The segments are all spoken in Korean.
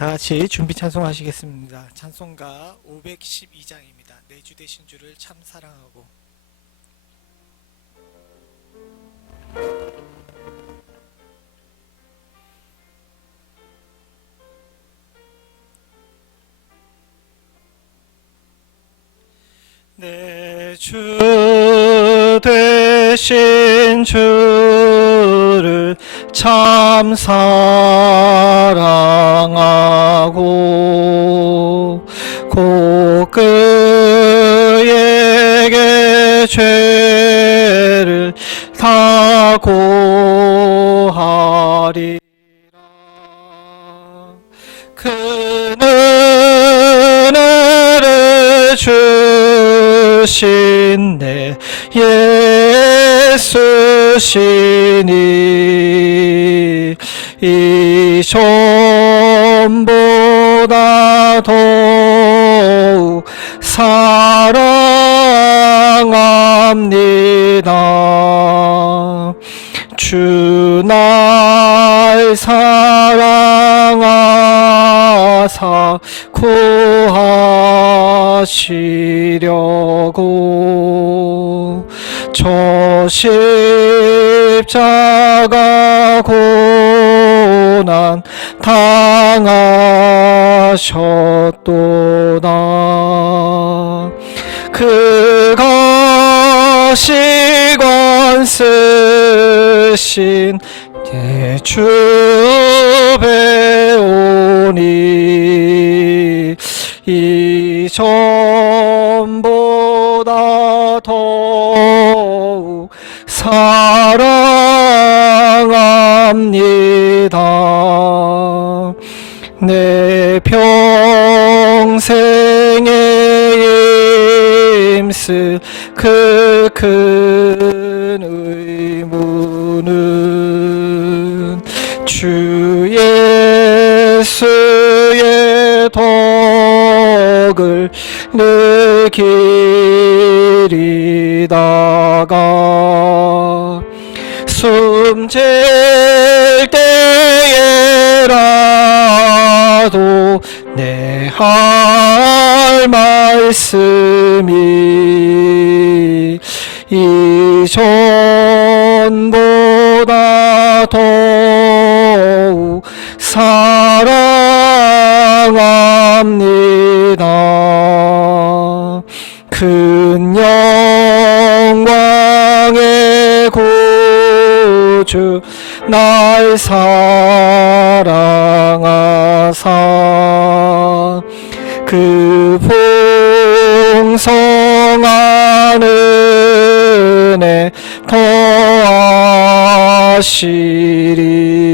다 같이 준비 찬송하시겠습니다. 찬송가 512장입니다. 내 주 되신 주를 참 사랑하고. 내 주 되신 주를 참 사랑하고 곧 그에게 죄를 다 고하리라. 그 은혜를 주신 내 예수시니 이 전보다 더욱 사랑합니다. 주 날 사랑하사 구하시려고 저 십자가 고난 당하셨도다. 그가 시관 쓰신 내 주 배우니 이 전보다 더욱 사랑합니다. 내 평생에 힘쓸 그 큰 의무는 주 예수의 덕을 느끼리다가 숨질 때에라도 내 할 말씀이 이 전보다 더욱 사랑합니다. 큰 영광의 구주 날 사랑하사 그 풍성한 은혜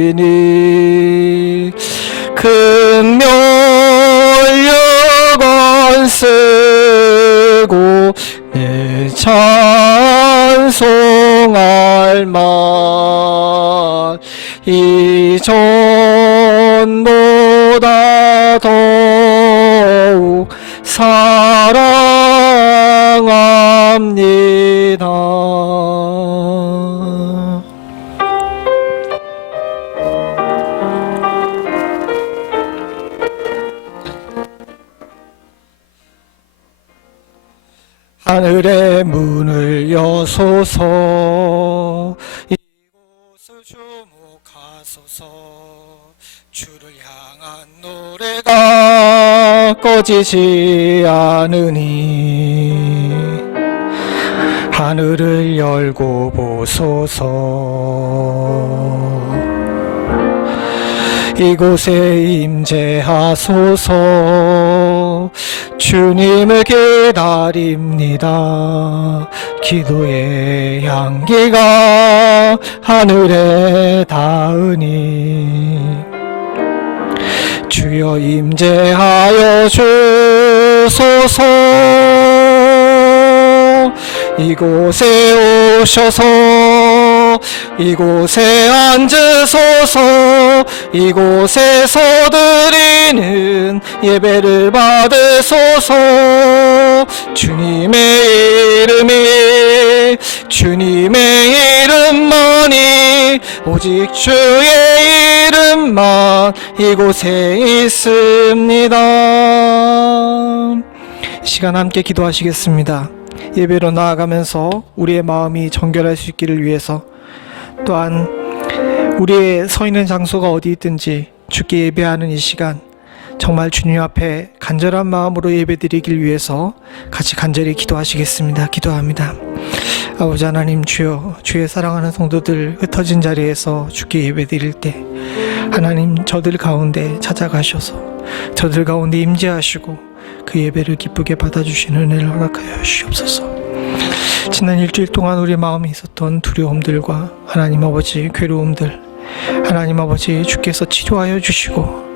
더하시리니 큰 면류관 쓰고 내 찬송할 말 이 전보다 더욱 사랑합니다. 하늘의 문을 여소서 이곳을 주목하소서. 주를 향한 노래가 꺼지지 않으니 하늘을 열고 보소서. 이곳에 임재하소서. 주님을 기다립니다. 기도의 향기가 하늘에 닿으니 주여 임재하여 주소서. 이곳에 오셔서 이곳에 앉으소서. 이곳에서 드리는 예배를 받으소서. 주님의 이름이 주님의 이름만이 오직 주의 이름만 이곳에 있습니다. 이 시간 함께 기도하시겠습니다. 예배로 나아가면서 우리의 마음이 정결할 수 있기를 위해서, 또한 우리의 서 있는 장소가 어디 있든지 주께 예배하는 이 시간 정말 주님 앞에 간절한 마음으로 예배드리길 위해서 같이 간절히 기도하시겠습니다. 기도합니다. 아버지 하나님, 주여, 주의 사랑하는 성도들 흩어진 자리에서 주께 예배드릴 때 하나님, 저들 가운데 찾아가셔서 저들 가운데 임재하시고 그 예배를 기쁘게 받아주시는 은혜를 허락하여 주시옵소서. 지난 일주일 동안 우리 마음에 있었던 두려움들과 하나님 아버지 괴로움들, 하나님 아버지 주께서 치료하여 주시고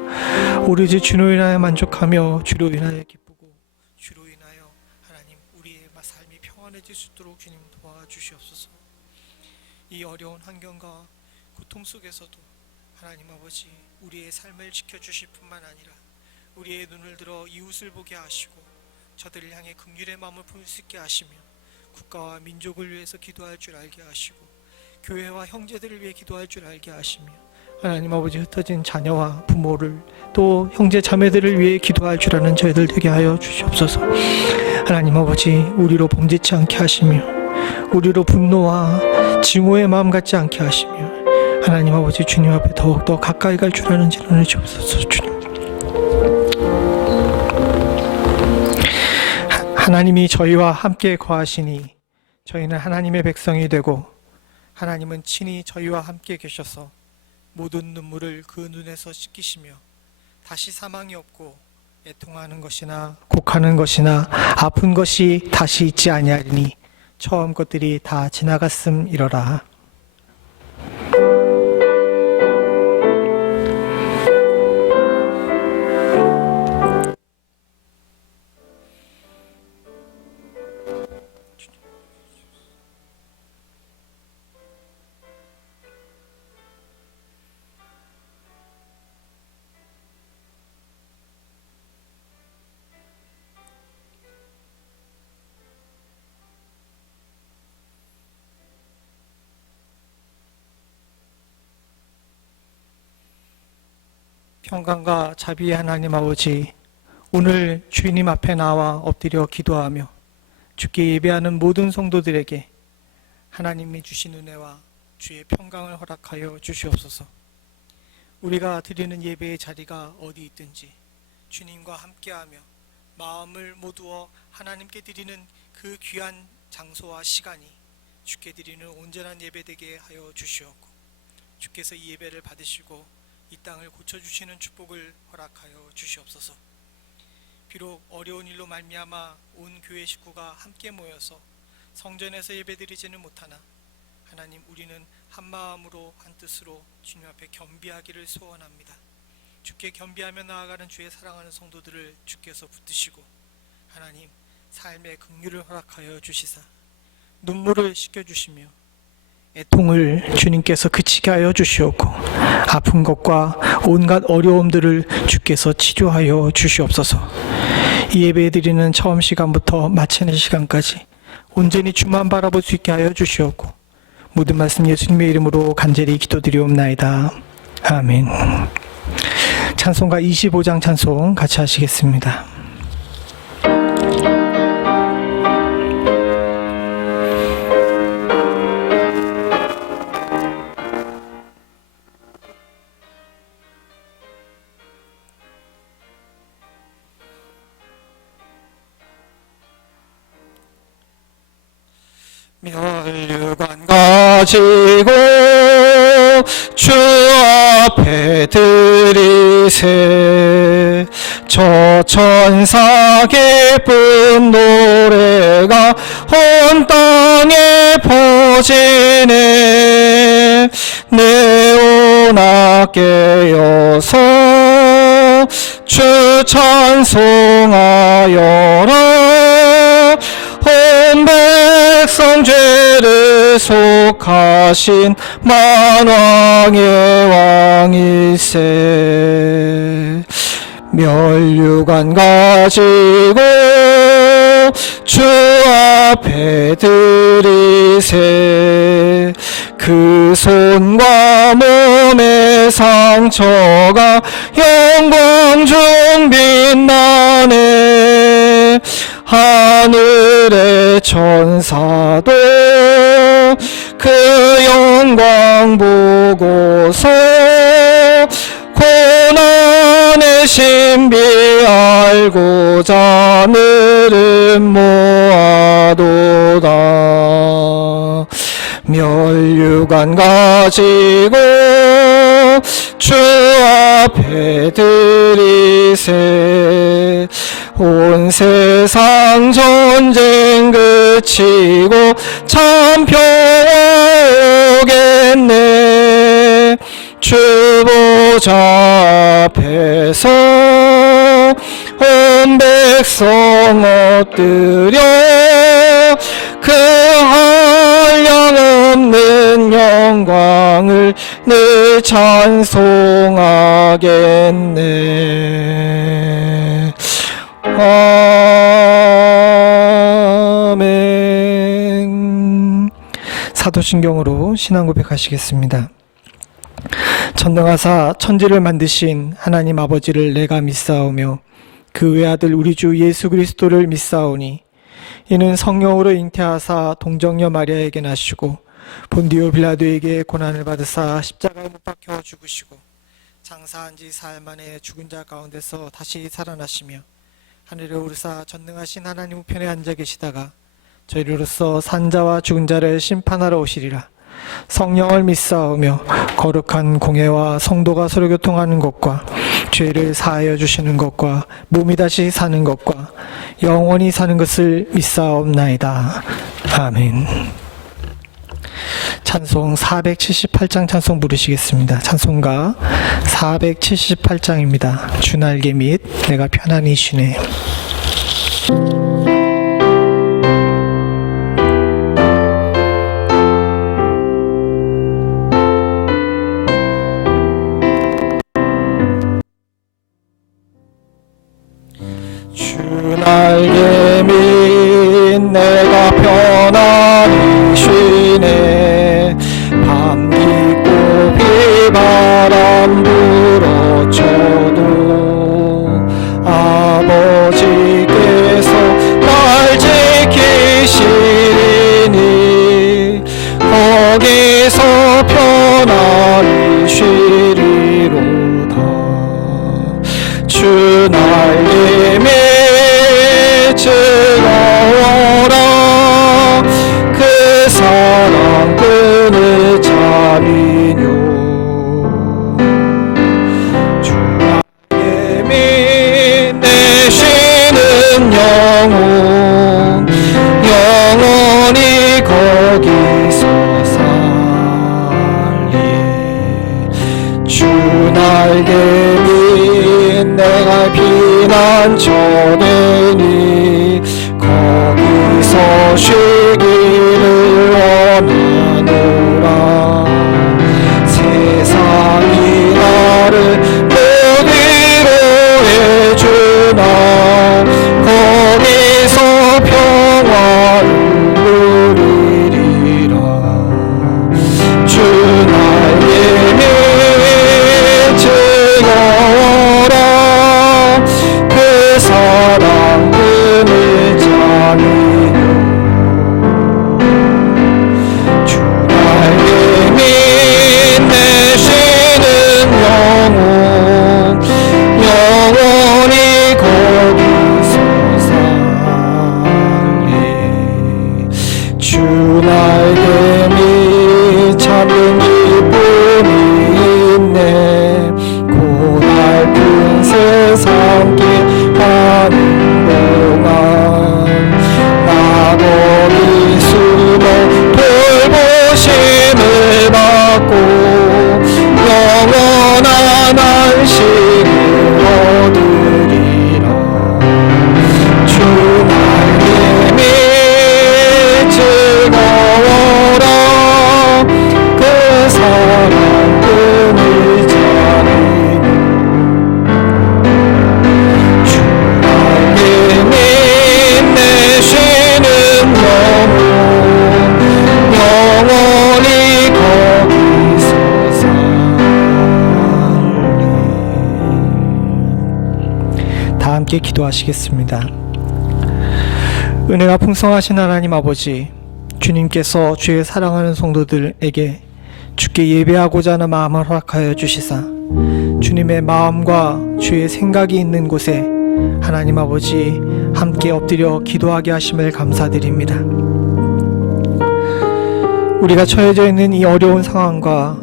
오로지 주로 인하여 만족하며 주로 인하여 기쁘고 주로 인하여 하나님 우리의 삶이 평안해질 수 있도록 주님 도와주시옵소서. 이 어려운 환경과 고통 속에서도 하나님 아버지 우리의 삶을 지켜주실 뿐만 아니라 우리의 눈을 들어 이웃을 보게 하시고 저들을 향해 긍휼의 마음을 보일 수 있게 하시며 국가와 민족을 위해서 기도할 줄 알게 하시고 교회와 형제들을 위해 기도할 줄 알게 하시며 하나님 아버지 흩어진 자녀와 부모를 또 형제 자매들을 위해 기도할 줄 아는 저희들 되게 하여 주시옵소서. 하나님 아버지 우리로 범죄치 않게 하시며 우리로 분노와 증오의 마음 갖지 않게 하시며 하나님 아버지 주님 앞에 더욱더 가까이 갈 줄 아는 지혜를 주옵소서. 주님, 하나님이 저희와 함께 거하시니 저희는 하나님의 백성이 되고 하나님은 친히 저희와 함께 계셔서 모든 눈물을 그 눈에서 씻기시며 다시 사망이 없고 애통하는 것이나 곡하는 것이나 아픈 것이 다시 있지 아니하리니 처음 것들이 다 지나갔음이러라. 평강과 자비의 하나님 아버지, 오늘 주님 앞에 나와 엎드려 기도하며 주께 예배하는 모든 성도들에게 하나님이 주신 은혜와 주의 평강을 허락하여 주시옵소서. 우리가 드리는 예배의 자리가 어디 있든지 주님과 함께하며 마음을 모두어 하나님께 드리는 그 귀한 장소와 시간이 주께 드리는 온전한 예배되게 하여 주시옵고 주께서 이 예배를 받으시고 이 땅을 고쳐주시는 축복을 허락하여 주시옵소서. 비록 어려운 일로 말미암아 온 교회 식구가 함께 모여서 성전에서 예배드리지는 못하나 하나님, 우리는 한 마음으로 한 뜻으로 주님 앞에 겸비하기를 소원합니다. 주께 겸비하며 나아가는 주의 사랑하는 성도들을 주께서 붙드시고 하나님, 삶의 긍휼을 허락하여 주시사 눈물을 씻겨주시며 애통을 주님께서 그치게 하여 주시옵고 아픈 것과 온갖 어려움들을 주께서 치료하여 주시옵소서. 이 예배 드리는 처음 시간부터 마치는 시간까지 온전히 주만 바라볼 수 있게 하여 주시옵고 모든 말씀 예수님의 이름으로 간절히 기도드리옵나이다. 아멘. 찬송가 25장 찬송 같이 하시겠습니다. 멸류관 가지고 주 앞에 드리세. 저 천사 기쁜 노래가 온 땅에 퍼지네. 내오나 깨어서 주 찬송하여라. 온 백성 죄를 속하신 만왕의 왕이세. 멸류관 가지고 주 앞에 드리세. 들이세 그 손과 몸의 상처가 영광 중 빛나네 하늘의 천사도 그 영광 보고서 고난의 신비 알고자 하늘은 모아도다 멸류관 가지고 주 앞에 들이세 온 세상 전쟁 그치고 참 평화 오겠네 주 보좌 앞에서 온 백성 엎드려 그 한량없는 영광을 늘 찬송하겠네. 아멘. 사도신경으로 신앙 고백하시겠습니다. 전능하사 천지를 만드신 하나님 아버지를 내가 믿사오며 그 외아들 우리 주 예수 그리스도를 믿사오니 이는 성령으로 잉태하사 동정녀 마리아에게 나시고 본디오 빌라도에게 고난을 받으사 십자가에 못 박혀 죽으시고 장사한 지 사흘 만에 죽은 자 가운데서 다시 살아나시며 하늘에 오르사 전능하신 하나님 우편에 앉아 계시다가 저희로서 산자와 죽은 자를 심판하러 오시리라. 성령을 믿사오며 거룩한 공회와 성도가 서로 교통하는 것과 죄를 사하여 주시는 것과 몸이 다시 사는 것과 영원히 사는 것을 믿사옵나이다. 아멘. 찬송 478장 찬송 부르시겠습니다. 찬송가 478장입니다. 주 날개 및 내가 편안히 쉬네. 날개 밑 내가 편안히 쉬네 밤 깊고 비바람 불어쳐도 아버지께서 날 지키시리니 거기서 편안히 쉬리로다. 주 날개 밑 즐거워라 그 사랑 끈을 잡이뇨. 주 날개 밑 내쉬는 영혼 영원히 거기서 살리. 주 날개 밑 내가 피난처되니 거기서 쉬기를 원하노라. 세상이 나를 못 위로해주나 거기서 평화를 누리리라. 주 날개 밑 즐거워라 그 사랑 끈을 잡이뇨. 다 함께 기도하시겠습니다. 은혜가 풍성하신 하나님 아버지, 주님께서 주의 사랑하는 성도들에게 주께 예배하고자 하는 마음을 허락하여 주시사 주님의 마음과 주의 생각이 있는 곳에 하나님 아버지 함께 엎드려 기도하게 하심을 감사드립니다. 우리가 처해져 있는 이 어려운 상황과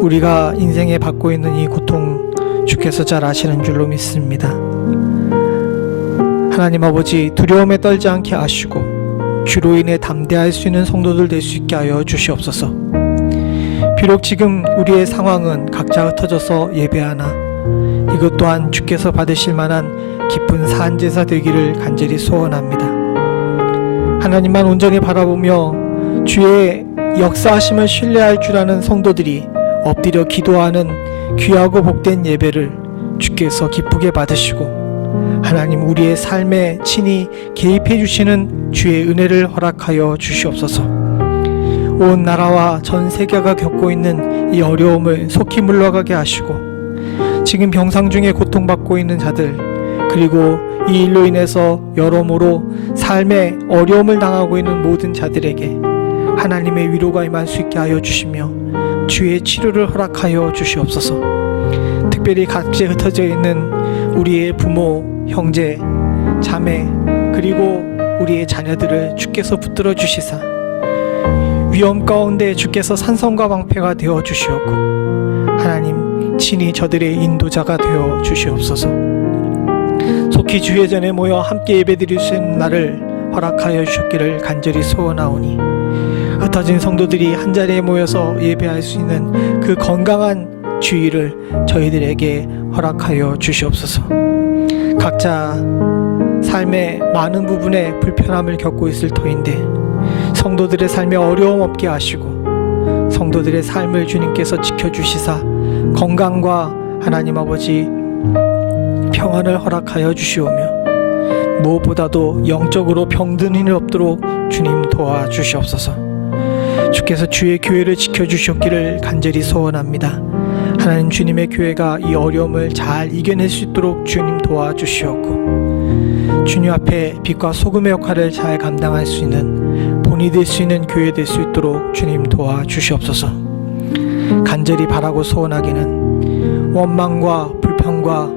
우리가 인생에 받고 있는 이 고통 주께서 잘 아시는 줄로 믿습니다. 하나님 아버지, 두려움에 떨지 않게 하시고 주로 인해 담대할 수 있는 성도들 될 수 있게 하여 주시옵소서. 비록 지금 우리의 상황은 각자 흩어져서 예배하나 이것 또한 주께서 받으실 만한 기쁜 사한제사 되기를 간절히 소원합니다. 하나님만 온전히 바라보며 주의 역사하심을 신뢰할 줄 아는 성도들이 엎드려 기도하는 귀하고 복된 예배를 주께서 기쁘게 받으시고 하나님 우리의 삶에 친히 개입해 주시는 주의 은혜를 허락하여 주시옵소서. 온 나라와 전 세계가 겪고 있는 이 어려움을 속히 물러가게 하시고 지금 병상 중에 고통받고 있는 자들, 그리고 이 일로 인해서 여러모로 삶에 어려움을 당하고 있는 모든 자들에게 하나님의 위로가 임할 수 있게 하여 주시며 주의 치료를 허락하여 주시옵소서. 특별히 각지에 흩어져 있는 우리의 부모, 형제, 자매, 그리고 우리의 자녀들을 주께서 붙들어 주시사 위험 가운데 주께서 산성과 방패가 되어 주시옵고 하나님 친히 저들의 인도자가 되어 주시옵소서. 속히 주의 전에 모여 함께 예배드릴 수 있는 날을 허락하여 주셨기를 간절히 소원하오니 흩어진 성도들이 한자리에 모여서 예배할 수 있는 그 건강한 주의를 저희들에게 허락하여 주시옵소서. 각자 삶의 많은 부분에 불편함을 겪고 있을 터인데 성도들의 삶에 어려움 없게 하시고 성도들의 삶을 주님께서 지켜주시사 건강과 하나님 아버지 평안을 허락하여 주시오며 무엇보다도 영적으로 병든 일이 없도록 주님 도와주시옵소서. 주께서 주의 교회를 지켜주셨기를 간절히 소원합니다. 하나님 주님의 교회가 이 어려움을 잘 이겨낼 수 있도록 주님 도와주시옵고 주님 앞에 빛과 소금의 역할을 잘 감당할 수 있는 본이 될 수 있는 교회 될 수 있도록 주님 도와주시옵소서. 간절히 바라고 소원하기는 원망과 불평과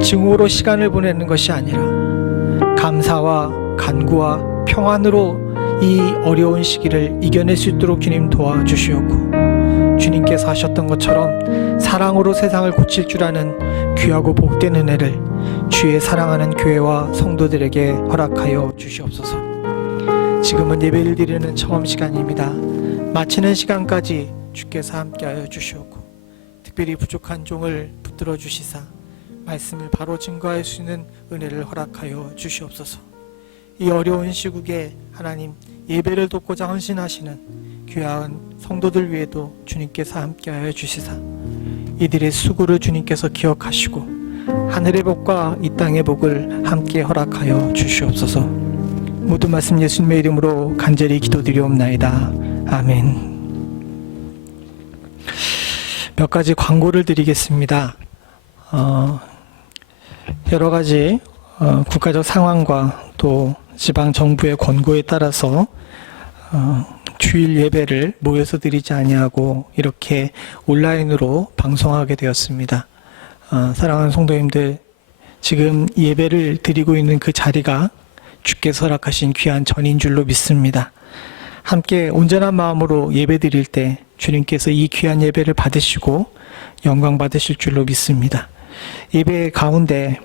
증오로 시간을 보내는 것이 아니라 감사와 간구와 평안으로 이 어려운 시기를 이겨낼 수 있도록 주님 도와주시옵고 주님께서 하셨던 것처럼 사랑으로 세상을 고칠 줄 아는 귀하고 복된 은혜를 주의 사랑하는 교회와 성도들에게 허락하여 주시옵소서. 지금은 예배를 드리는 처음 시간입니다. 마치는 시간까지 주께서 함께하여 주시옵고 특별히 부족한 종을 붙들어 주시사 말씀을 바로 증거할 수 있는 은혜를 허락하여 주시옵소서. 이 어려운 시국에 하나님 예배를 돕고자 헌신하시는 귀한 성도들 위에도 주님께서 함께하여 주시사 이들의 수고를 주님께서 기억하시고 하늘의 복과 이 땅의 복을 함께 허락하여 주시옵소서. 모든 말씀 예수님의 이름으로 간절히 기도드리옵나이다. 아멘. 몇 가지 광고를 드리겠습니다. 여러 가지 국가적 상황과 또 지방 정부의 권고에 따라서 주일 예배를 모여서 드리지 아니하고 이렇게 온라인으로 방송하게 되었습니다. 사랑하는 성도님들, 지금 예배를 드리고 있는 그 자리가 주께서 허락하신 귀한 전인 줄로 믿습니다. 함께 온전한 마음으로 예배 드릴 때 주님께서 이 귀한 예배를 받으시고 영광 받으실 줄로 믿습니다. 예배 가운데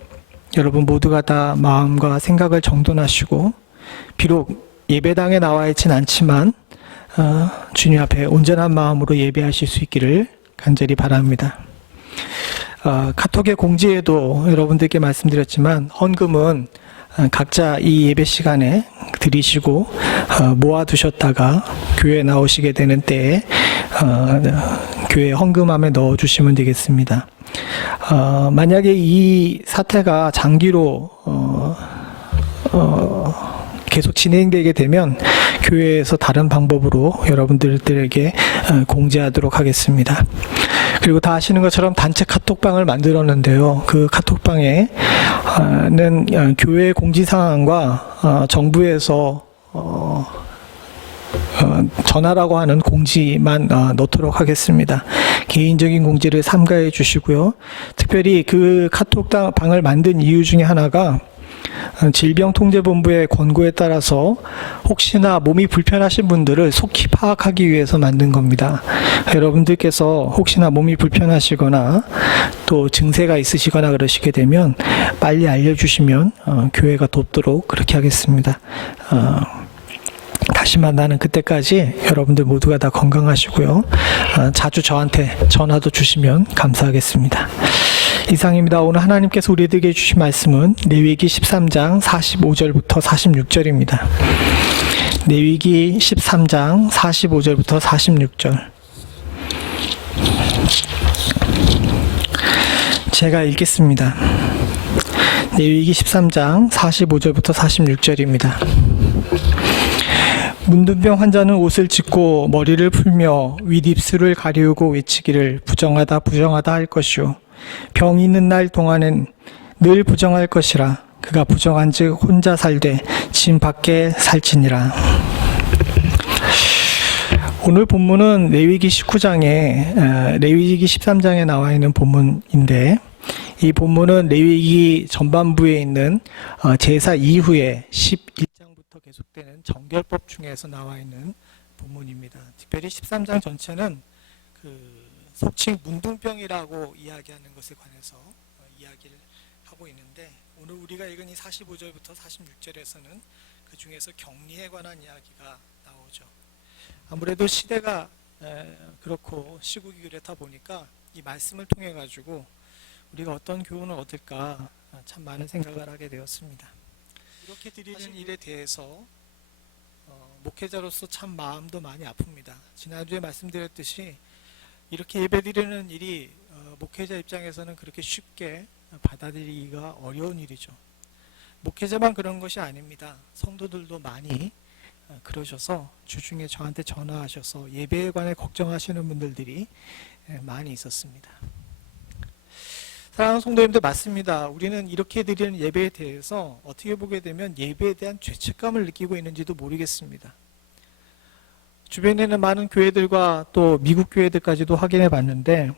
여러분 모두가 다 마음과 생각을 정돈하시고 비록 예배당에 나와 있진 않지만 주님 앞에 온전한 마음으로 예배하실 수 있기를 간절히 바랍니다. 카톡의 공지에도 여러분들께 말씀드렸지만 헌금은 각자 이 예배 시간에 드리시고 모아두셨다가 교회에 나오시게 되는 때에 교회 헌금함에 넣어주시면 되겠습니다. 만약에 이 사태가 장기로 계속 진행되게 되면 교회에서 다른 방법으로 여러분들에게 공지하도록 하겠습니다. 그리고 다 아시는 것처럼 단체 카톡방을 만들었는데요. 그 카톡방에 교회 공지사항과 정부에서 전하라고 하는 공지만 넣도록 하겠습니다. 개인적인 공지를 삼가해 주시고요. 특별히 그 카톡 방을 만든 이유 중에 하나가 질병통제본부의 권고에 따라서 혹시나 몸이 불편하신 분들을 속히 파악하기 위해서 만든 겁니다. 여러분들께서 혹시나 몸이 불편하시거나 또 증세가 있으시거나 그러시게 되면 빨리 알려주시면 교회가 돕도록 그렇게 하겠습니다. 다시 만나는 그때까지 여러분들 모두가 다 건강하시고요. 자주 저한테 전화도 주시면 감사하겠습니다. 이상입니다. 오늘 하나님께서 우리에게 주신 말씀은 레위기 13장 45절부터 46절입니다. 레위기 13장 45절부터 46절. 제가 읽겠습니다. 레위기 13장 45절부터 46절입니다. 문둥병 환자는 옷을 찢고 머리를 풀며 윗입술을 가리우고 외치기를 부정하다 부정하다 할 것이요 병 있는 날 동안은 늘 부정할 것이라. 그가 부정한즉 혼자 살되 진 밖에 살지니라. 오늘 본문은 레위기 19장에 레위기 13장에 나와 있는 본문인데, 이 본문은 레위기 전반부에 있는 제사 이후에 11장부터 계속되는 정결법 중에서 나와 있는 본문입니다. 특별히 13장 전체는 속칭 문둥병이라고 이야기하는 것에 관해서 이야기를 하고 있는데, 오늘 우리가 읽은 이 45절부터 46절에서는 그 중에서 격리에 관한 이야기가 나오죠. 아무래도 시대가 그렇고 시국이 그렇다 보니까 이 말씀을 통해 가지고 우리가 어떤 교훈을 얻을까 참 많은 생각을 하게 되었습니다. 이렇게 드리는 일에 대해서 목회자로서 참 마음도 많이 아픕니다. 지난주에 말씀드렸듯이 이렇게 예배드리는 일이 목회자 입장에서는 그렇게 쉽게 받아들이기가 어려운 일이죠. 목회자만 그런 것이 아닙니다. 성도들도 많이 그러셔서 주중에 저한테 전화하셔서 예배에 관해 걱정하시는 분들이 많이 있었습니다. 사랑하는 성도님들, 맞습니다. 우리는 이렇게 드리는 예배에 대해서 어떻게 보게 되면 예배에 대한 죄책감을 느끼고 있는지도 모르겠습니다. 주변에는 많은 교회들과 또 미국 교회들까지도 확인해 봤는데,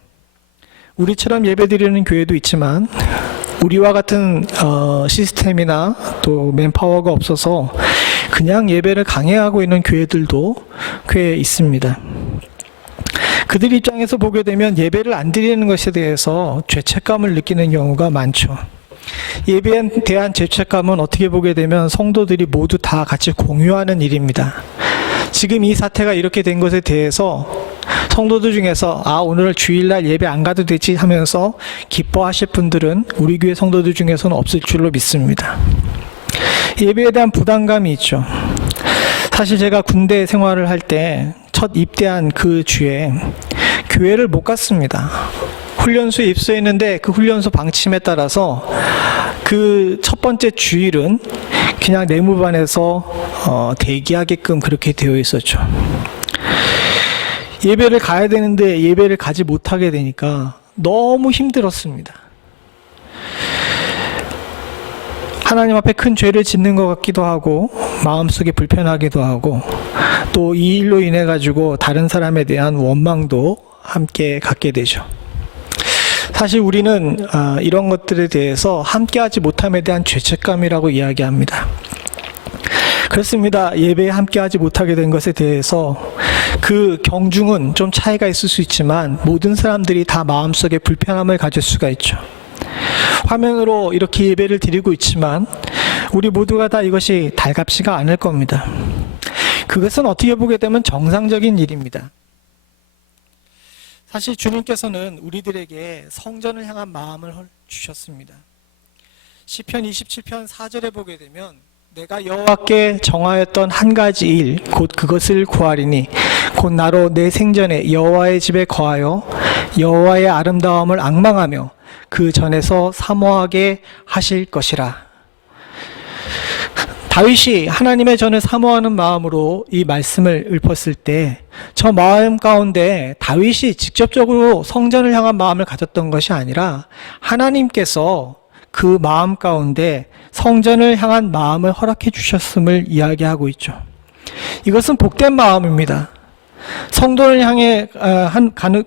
우리처럼 예배드리는 교회도 있지만 우리와 같은 시스템이나 또 맨파워가 없어서 그냥 예배를 강행하고 있는 교회들도 꽤 있습니다. 그들 입장에서 보게 되면 예배를 안 드리는 것에 대해서 죄책감을 느끼는 경우가 많죠. 예배에 대한 죄책감은 어떻게 보게 되면 성도들이 모두 다 같이 공유하는 일입니다. 지금 이 사태가 이렇게 된 것에 대해서 성도들 중에서 오늘 주일날 예배 안 가도 되지 하면서 기뻐하실 분들은 우리 교회 성도들 중에서는 없을 줄로 믿습니다. 예배에 대한 부담감이 있죠. 사실 제가 군대 생활을 할 때 첫 입대한 그 주에 교회를 못 갔습니다. 훈련소에 입소했는데 그 훈련소 방침에 따라서 그 첫 번째 주일은 그냥 내무반에서 대기하게끔 그렇게 되어 있었죠. 예배를 가야 되는데 예배를 가지 못하게 되니까 너무 힘들었습니다. 하나님 앞에 큰 죄를 짓는 것 같기도 하고 마음속에 불편하기도 하고 또 이 일로 인해 가지고 다른 사람에 대한 원망도 함께 갖게 되죠. 사실 우리는 이런 것들에 대해서 함께하지 못함에 대한 죄책감이라고 이야기합니다. 그렇습니다. 예배에 함께하지 못하게 된 것에 대해서 그 경중은 좀 차이가 있을 수 있지만 모든 사람들이 다 마음속에 불편함을 가질 수가 있죠. 화면으로 이렇게 예배를 드리고 있지만 우리 모두가 다 이것이 달갑지가 않을 겁니다. 그것은 어떻게 보게 되면 정상적인 일입니다. 사실 주님께서는 우리들에게 성전을 향한 마음을 주셨습니다. 시편 27편 4절에 보게 되면 내가 여호와께 정하였던 한 가지 일 곧 그것을 구하리니 곧 나로 내 생전에 여호와의 집에 거하여 여호와의 아름다움을 앙망하며 그 전에서 사모하게 하실 것이라. 다윗이 하나님의 전을 사모하는 마음으로 이 말씀을 읊었을 때 저 마음 가운데 다윗이 직접적으로 성전을 향한 마음을 가졌던 것이 아니라 하나님께서 그 마음 가운데 성전을 향한 마음을 허락해 주셨음을 이야기하고 있죠. 이것은 복된 마음입니다. 성도를 향해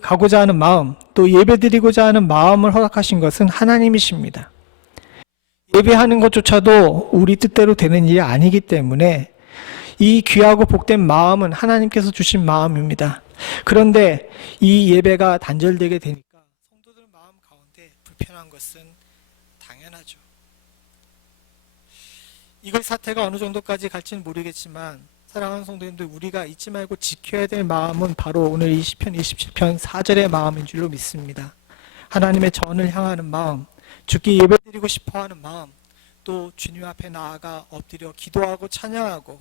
가고자 하는 마음, 또 예배드리고자 하는 마음을 허락하신 것은 하나님이십니다. 예배하는 것조차도 우리 뜻대로 되는 일이 아니기 때문에 이 귀하고 복된 마음은 하나님께서 주신 마음입니다. 그런데 이 예배가 단절되게 되니까 성도들 마음 가운데 불편한 것은 당연하죠. 이걸 사태가 어느 정도까지 갈지는 모르겠지만 사랑하는 성도님들, 우리가 잊지 말고 지켜야 될 마음은 바로 오늘 이 시편 27편 4절의 마음인 줄로 믿습니다. 하나님의 전을 향하는 마음, 주께 예배드리고 싶어하는 마음, 또 주님 앞에 나아가 엎드려 기도하고 찬양하고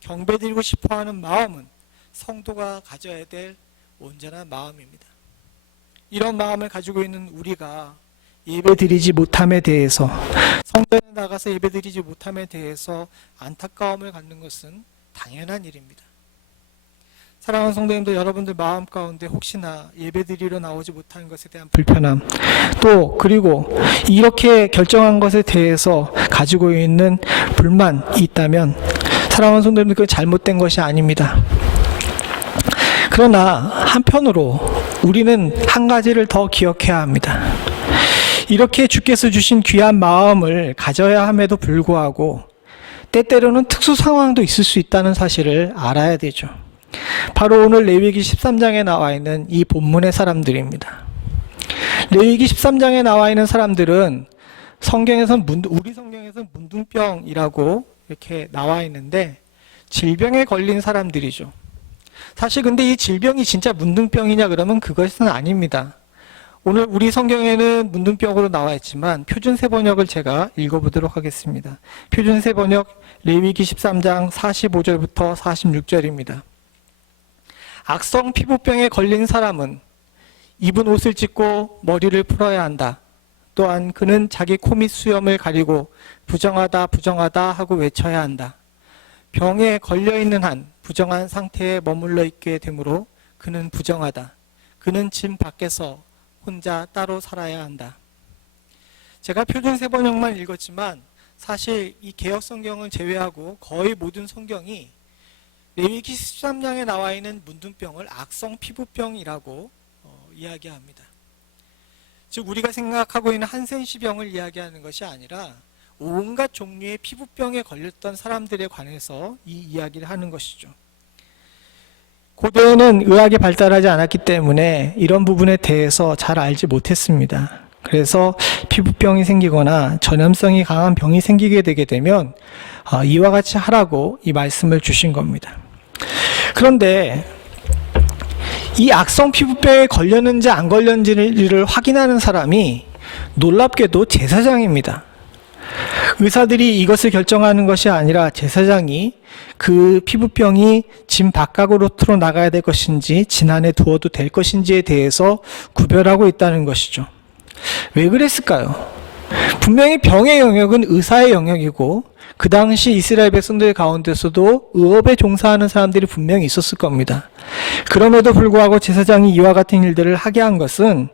경배드리고 싶어하는 마음은 성도가 가져야 될 온전한 마음입니다. 이런 마음을 가지고 있는 우리가 예배드리지 못함에 대해서, 성전에 나가서 예배드리지 못함에 대해서 안타까움을 갖는 것은 당연한 일입니다. 사랑하는 성도님들, 여러분들 마음 가운데 혹시나 예배드리러 나오지 못하는 것에 대한 불편함, 또 그리고 이렇게 결정한 것에 대해서 가지고 있는 불만이 있다면 사랑하는 성도님들, 그건 잘못된 것이 아닙니다. 그러나 한편으로 우리는 한 가지를 더 기억해야 합니다. 이렇게 주께서 주신 귀한 마음을 가져야 함에도 불구하고 때때로는 특수 상황도 있을 수 있다는 사실을 알아야 되죠. 바로 오늘 레위기 13장에 나와 있는 이 본문의 사람들입니다. 레위기 13장에 나와 있는 사람들은 우리 성경에서는 문둥병이라고 이렇게 나와 있는데 질병에 걸린 사람들이죠. 사실 근데 이 질병이 진짜 문둥병이냐 그러면 그것은 아닙니다. 오늘 우리 성경에는 문둥병으로 나와 있지만 표준세번역을 제가 읽어보도록 하겠습니다. 표준세번역 레위기 13장 45절부터 46절입니다. 악성 피부병에 걸린 사람은 입은 옷을 찢고 머리를 풀어야 한다. 또한 그는 자기 코 및 수염을 가리고 부정하다 부정하다 하고 외쳐야 한다. 병에 걸려있는 한 부정한 상태에 머물러 있게 되므로 그는 부정하다. 그는 집 밖에서 혼자 따로 살아야 한다. 제가 표준 세번역만 읽었지만 사실 이 개역 성경을 제외하고 거의 모든 성경이 레위기 13장에 나와 있는 문둥병을 악성 피부병이라고 이야기합니다. 즉 우리가 생각하고 있는 한센시병을 이야기하는 것이 아니라 온갖 종류의 피부병에 걸렸던 사람들에 관해서 이 이야기를 하는 것이죠. 고대에는 의학이 발달하지 않았기 때문에 이런 부분에 대해서 잘 알지 못했습니다. 그래서 피부병이 생기거나 전염성이 강한 병이 생기게 되게 되면 이와 같이 하라고 이 말씀을 주신 겁니다. 그런데 이 악성 피부병에 걸렸는지 안 걸렸는지를 확인하는 사람이 놀랍게도 제사장입니다. 의사들이 이것을 결정하는 것이 아니라 제사장이 그 피부병이 집 바깥으로 나가야 될 것인지 진 안에 두어도 될 것인지에 대해서 구별하고 있다는 것이죠. 왜 그랬을까요? 분명히 병의 영역은 의사의 영역이고 그 당시 이스라엘 백성들 가운데서도 의업에 종사하는 사람들이 분명히 있었을 겁니다. 그럼에도 불구하고 제사장이 이와 같은 일들을 하게 한 것은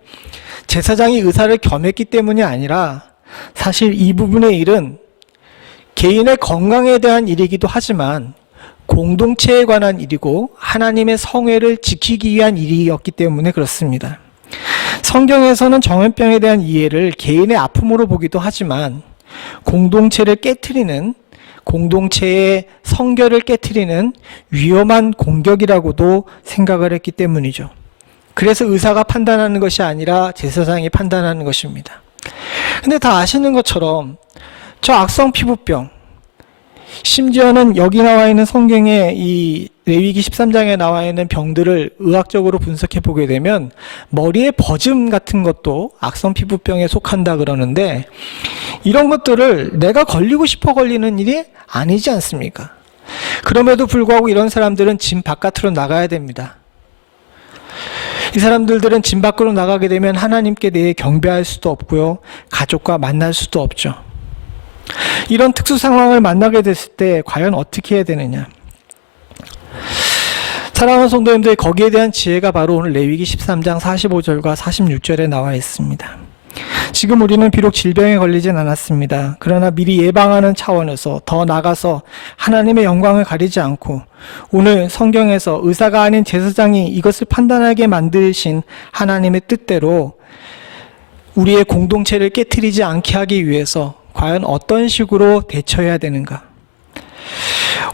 제사장이 의사를 겸했기 때문이 아니라 사실 이 부분의 일은 개인의 건강에 대한 일이기도 하지만 공동체에 관한 일이고 하나님의 성회를 지키기 위한 일이었기 때문에 그렇습니다. 성경에서는 정연병에 대한 이해를 개인의 아픔으로 보기도 하지만 공동체를 깨트리는, 공동체의 성결을 깨트리는 위험한 공격이라고도 생각을 했기 때문이죠. 그래서 의사가 판단하는 것이 아니라 제사장이 판단하는 것입니다. 근데 다 아시는 것처럼 저 악성 피부병, 심지어는 여기 나와 있는 성경에 이 레위기 13장에 나와 있는 병들을 의학적으로 분석해 보게 되면 머리에 버즘 같은 것도 악성 피부병에 속한다 그러는데 이런 것들을 내가 걸리고 싶어 걸리는 일이 아니지 않습니까? 그럼에도 불구하고 이런 사람들은 집 바깥으로 나가야 됩니다. 이 사람들은 집 밖으로 나가게 되면 하나님께 대해 경배할 수도 없고요. 가족과 만날 수도 없죠. 이런 특수 상황을 만나게 됐을 때 과연 어떻게 해야 되느냐. 사랑하는 성도님들, 거기에 대한 지혜가 바로 오늘 레위기 13장 45절과 46절에 나와 있습니다. 지금 우리는 비록 질병에 걸리진 않았습니다. 그러나 미리 예방하는 차원에서 더 나아가서 하나님의 영광을 가리지 않고 오늘 성경에서 의사가 아닌 제사장이 이것을 판단하게 만드신 하나님의 뜻대로 우리의 공동체를 깨트리지 않게 하기 위해서 과연 어떤 식으로 대처해야 되는가?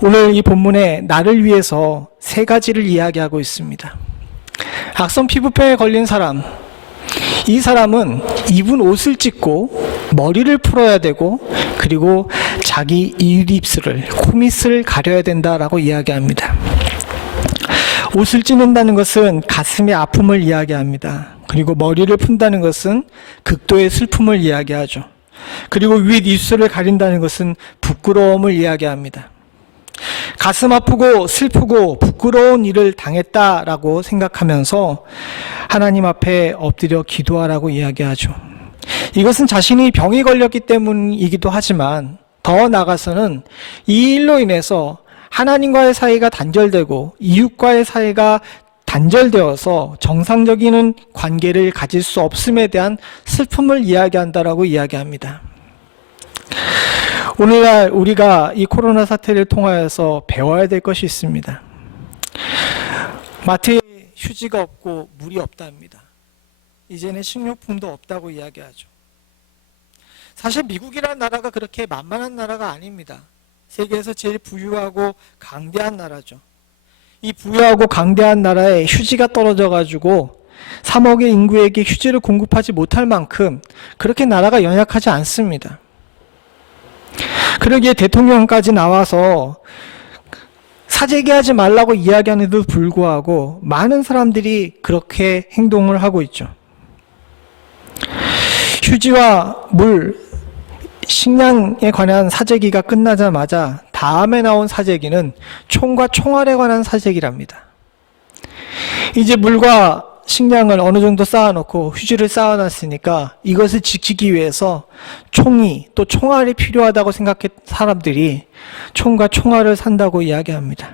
오늘 이 본문에 나를 위해서 세 가지를 이야기하고 있습니다. 악성 피부병에 걸린 사람, 이 사람은 입은 옷을 찢고 머리를 풀어야 되고 그리고 자기 입술을, 코밑을 가려야 된다라고 이야기합니다. 옷을 찢는다는 것은 가슴의 아픔을 이야기합니다. 그리고 머리를 푼다는 것은 극도의 슬픔을 이야기하죠. 그리고 윗 입술을 가린다는 것은 부끄러움을 이야기합니다. 가슴 아프고 슬프고 부끄러운 일을 당했다라고 생각하면서 하나님 앞에 엎드려 기도하라고 이야기하죠. 이것은 자신이 병이 걸렸기 때문이기도 하지만 더 나아가서는 이 일로 인해서 하나님과의 사이가 단절되고 이웃과의 사이가 단절되어서 정상적인 관계를 가질 수 없음에 대한 슬픔을 이야기한다라고 이야기합니다. 오늘날 우리가 이 코로나 사태를 통하여서 배워야 될 것이 있습니다. 마트에 휴지가 없고 물이 없답니다. 이제는 식료품도 없다고 이야기하죠. 사실 미국이라는 나라가 그렇게 만만한 나라가 아닙니다. 세계에서 제일 부유하고 강대한 나라죠. 이 부유하고 강대한 나라에 휴지가 떨어져가지고 3억의 인구에게 휴지를 공급하지 못할 만큼 그렇게 나라가 연약하지 않습니다. 그러기에 대통령까지 나와서 사재기하지 말라고 이야기하는데도 불구하고 많은 사람들이 그렇게 행동을 하고 있죠. 휴지와 물, 식량에 관한 사재기가 끝나자마자 다음에 나온 사재기는 총과 총알에 관한 사재기랍니다. 이제 물과 식량을 어느 정도 쌓아놓고 휴지를 쌓아놨으니까 이것을 지키기 위해서 총이 또 총알이 필요하다고 생각했 사람들이 총과 총알을 산다고 이야기합니다.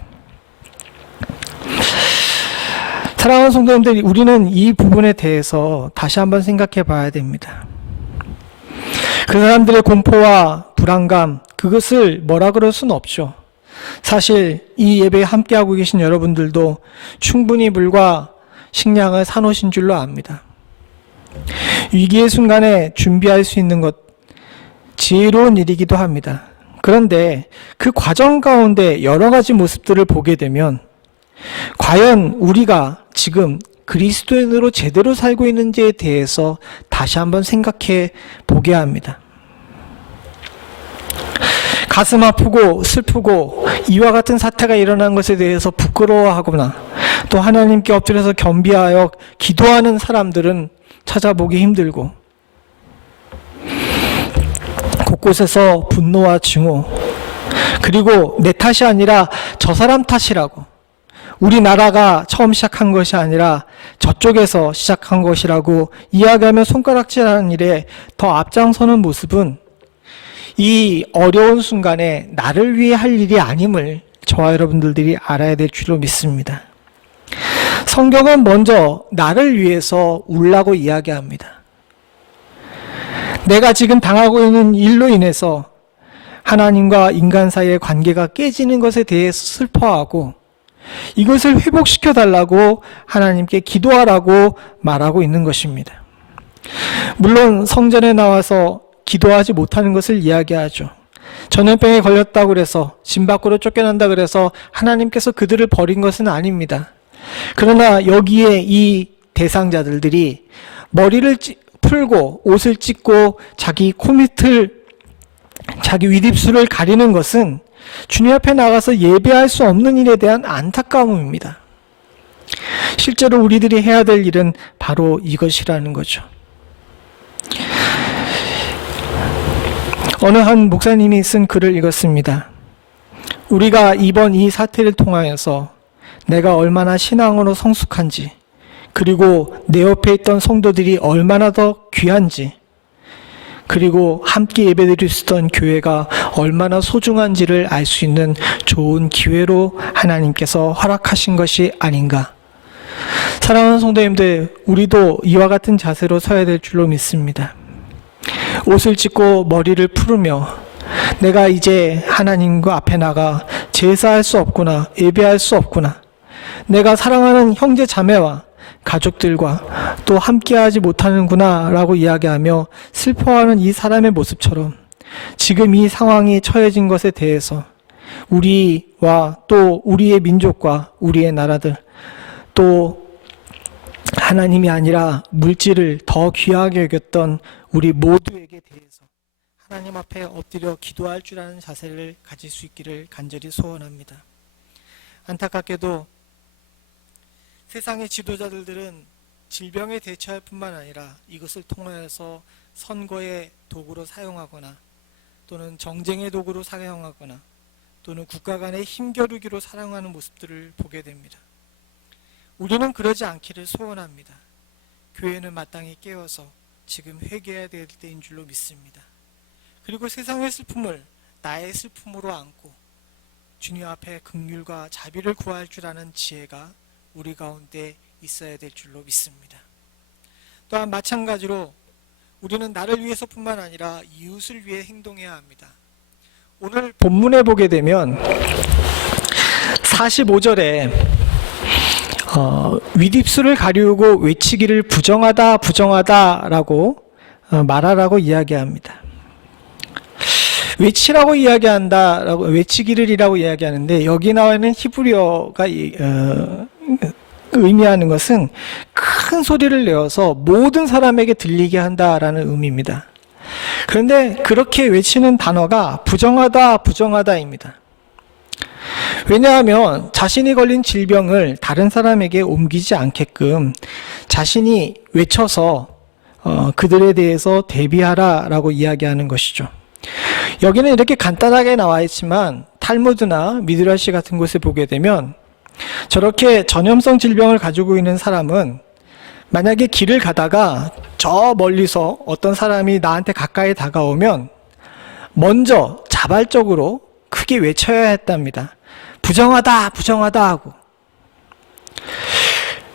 사랑하는 성도님들, 우리는 이 부분에 대해서 다시 한번 생각해 봐야 됩니다. 그 사람들의 공포와 불안감, 그것을 뭐라 그럴 수는 없죠. 사실 이 예배에 함께하고 계신 여러분들도 충분히 물과 식량을 사놓으신 줄로 압니다. 위기의 순간에 준비할 수 있는 것, 지혜로운 일이기도 합니다. 그런데 그 과정 가운데 여러 가지 모습들을 보게 되면 과연 우리가 지금 그리스도인으로 제대로 살고 있는지에 대해서 다시 한번 생각해 보게 합니다. 가슴 아프고 슬프고 이와 같은 사태가 일어난 것에 대해서 부끄러워하거나 또 하나님께 엎드려서 겸비하여 기도하는 사람들은 찾아보기 힘들고 곳곳에서 분노와 증오, 그리고 내 탓이 아니라 저 사람 탓이라고, 우리나라가 처음 시작한 것이 아니라 저쪽에서 시작한 것이라고 이야기하며 손가락질하는 일에 더 앞장서는 모습은 이 어려운 순간에 나를 위해 할 일이 아님을 저와 여러분들이 알아야 될 줄로 믿습니다. 성경은 먼저 나를 위해서 울라고 이야기합니다. 내가 지금 당하고 있는 일로 인해서 하나님과 인간 사이의 관계가 깨지는 것에 대해서 슬퍼하고 이것을 회복시켜 달라고 하나님께 기도하라고 말하고 있는 것입니다. 물론 성전에 나와서 기도하지 못하는 것을 이야기하죠. 전염병에 걸렸다고 그래서 집 밖으로 쫓겨난다 그래서 하나님께서 그들을 버린 것은 아닙니다. 그러나 여기에 이 대상자들이 머리를 풀고 옷을 찢고 자기 코밑을, 자기 윗입술을 가리는 것은 주님 앞에 나가서 예배할 수 없는 일에 대한 안타까움입니다. 실제로 우리들이 해야 될 일은 바로 이것이라는 거죠. 어느 한 목사님이 쓴 글을 읽었습니다. 우리가 이번 이 사태를 통하여서 내가 얼마나 신앙으로 성숙한지, 그리고 내 옆에 있던 성도들이 얼마나 더 귀한지, 그리고 함께 예배드릴 수 있던 교회가 얼마나 소중한지를 알 수 있는 좋은 기회로 하나님께서 허락하신 것이 아닌가. 사랑하는 성도님들, 우리도 이와 같은 자세로 서야 될 줄로 믿습니다. 옷을 찢고 머리를 풀으며 내가 이제 하나님과 앞에 나가 제사할 수 없구나, 예배할 수 없구나, 내가 사랑하는 형제 자매와 가족들과 또 함께하지 못하는구나 라고 이야기하며 슬퍼하는 이 사람의 모습처럼 지금 이 상황이 처해진 것에 대해서 우리와 또 우리의 민족과 우리의 나라들 또 하나님이 아니라 물질을 더 귀하게 여겼던 우리 모두에게 대해서 하나님 앞에 엎드려 기도할 줄 아는 자세를 가질 수 있기를 간절히 소원합니다. 안타깝게도 세상의 지도자들은 질병에 대처할 뿐만 아니라 이것을 통하여서 선거의 도구로 사용하거나 또는 정쟁의 도구로 사용하거나 또는 국가 간의 힘겨루기로 사용하는 모습들을 보게 됩니다. 우리는 그러지 않기를 소원합니다. 교회는 마땅히 깨어서 지금 회개해야 될 때인 줄로 믿습니다. 그리고 세상의 슬픔을 나의 슬픔으로 안고 주님 앞에 긍휼과 자비를 구할 줄 아는 지혜가 우리 가운데 있어야 될 줄로 믿습니다. 또한 마찬가지로 우리는 나를 위해서뿐만 아니라 이웃을 위해 행동해야 합니다. 오늘 본문에 보게 되면 45절에 윗입술을 가리우고 외치기를 부정하다라고 말하라고 이야기합니다. 외치라고 이야기한다라고 외치기를이라고 이야기하는데 여기 나와 있는 히브리어가 의미하는 것은 큰 소리를 내어서 모든 사람에게 들리게 한다라는 의미입니다. 그런데 그렇게 외치는 단어가 부정하다입니다. 왜냐하면 자신이 걸린 질병을 다른 사람에게 옮기지 않게끔 자신이 외쳐서 그들에 대해서 대비하라라고 이야기하는 것이죠. 여기는 이렇게 간단하게 나와 있지만 탈무드나 미드라시 같은 곳에 보게 되면 저렇게 전염성 질병을 가지고 있는 사람은 만약에 길을 가다가 저 멀리서 어떤 사람이 나한테 가까이 다가오면 먼저 자발적으로 크게 외쳐야 했답니다. 부정하다 하고.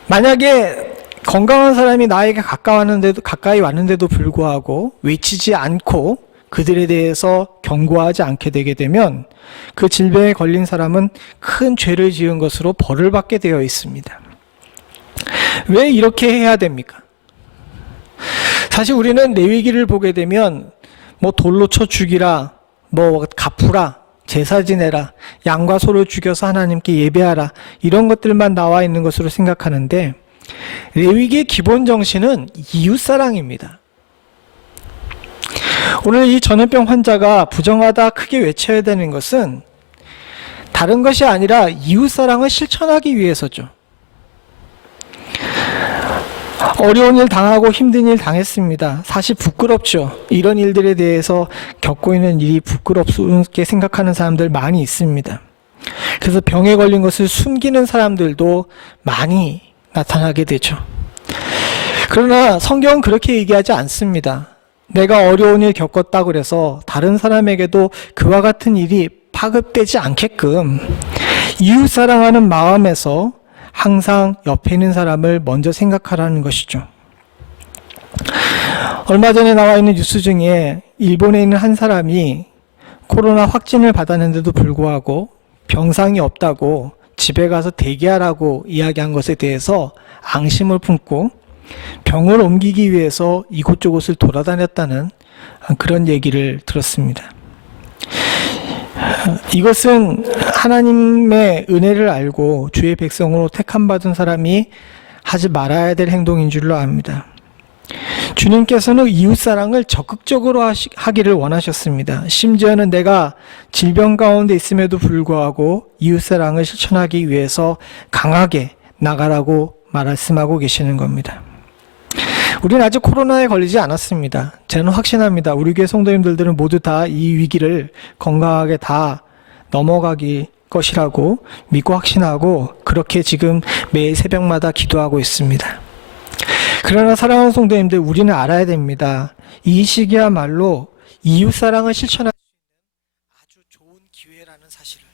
만약에 건강한 사람이 나에게 가까이 왔는데도 불구하고 외치지 않고 그들에 대해서 경고하지 않게 되게 되면 그 질병에 걸린 사람은 큰 죄를 지은 것으로 벌을 받게 되어 있습니다. 왜 이렇게 해야 됩니까? 사실 우리는 레위기를 보게 되면 돌로 쳐 죽이라, 갚으라, 제사 지내라, 양과 소를 죽여서 하나님께 예배하라 이런 것들만 나와 있는 것으로 생각하는데 레위기의 기본 정신은 이웃사랑입니다. 오늘 이 전염병 환자가 부정하다 크게 외쳐야 되는 것은 다른 것이 아니라 이웃사랑을 실천하기 위해서죠. 어려운 일 당하고 힘든 일 당했습니다. 사실 부끄럽죠. 이런 일들에 대해서 겪고 있는 일이 부끄럽게 생각하는 사람들 많이 있습니다. 그래서 병에 걸린 것을 숨기는 사람들도 많이 나타나게 되죠. 그러나 성경은 그렇게 얘기하지 않습니다. 내가 어려운 일 겪었다고 그래서 다른 사람에게도 그와 같은 일이 파급되지 않게끔 이웃 사랑하는 마음에서 항상 옆에 있는 사람을 먼저 생각하라는 것이죠. 얼마 전에 나와 있는 뉴스 중에 일본에 있는 한 사람이 코로나 확진을 받았는데도 불구하고 병상이 없다고 집에 가서 대기하라고 이야기한 것에 대해서 앙심을 품고 병을 옮기기 위해서 이곳저곳을 돌아다녔다는 그런 얘기를 들었습니다. 이것은 하나님의 은혜를 알고 주의 백성으로 택함받은 사람이 하지 말아야 될 행동인 줄로 압니다. 주님께서는 이웃사랑을 적극적으로 하기를 원하셨습니다. 심지어는 내가 질병 가운데 있음에도 불구하고 이웃사랑을 실천하기 위해서 강하게 나가라고 말씀하고 계시는 겁니다. 우리는 아직 코로나에 걸리지 않았습니다. 저는 확신합니다. 우리 교회 성도님들은 모두 다 이 위기를 건강하게 다 넘어가기 것이라고 믿고 확신하고 그렇게 지금 매일 새벽마다 기도하고 있습니다. 그러나 사랑하는 성도님들, 우리는 알아야 됩니다. 이 시기야말로 이웃사랑을 실천할 수 있는 아주 좋은 기회라는 사실을.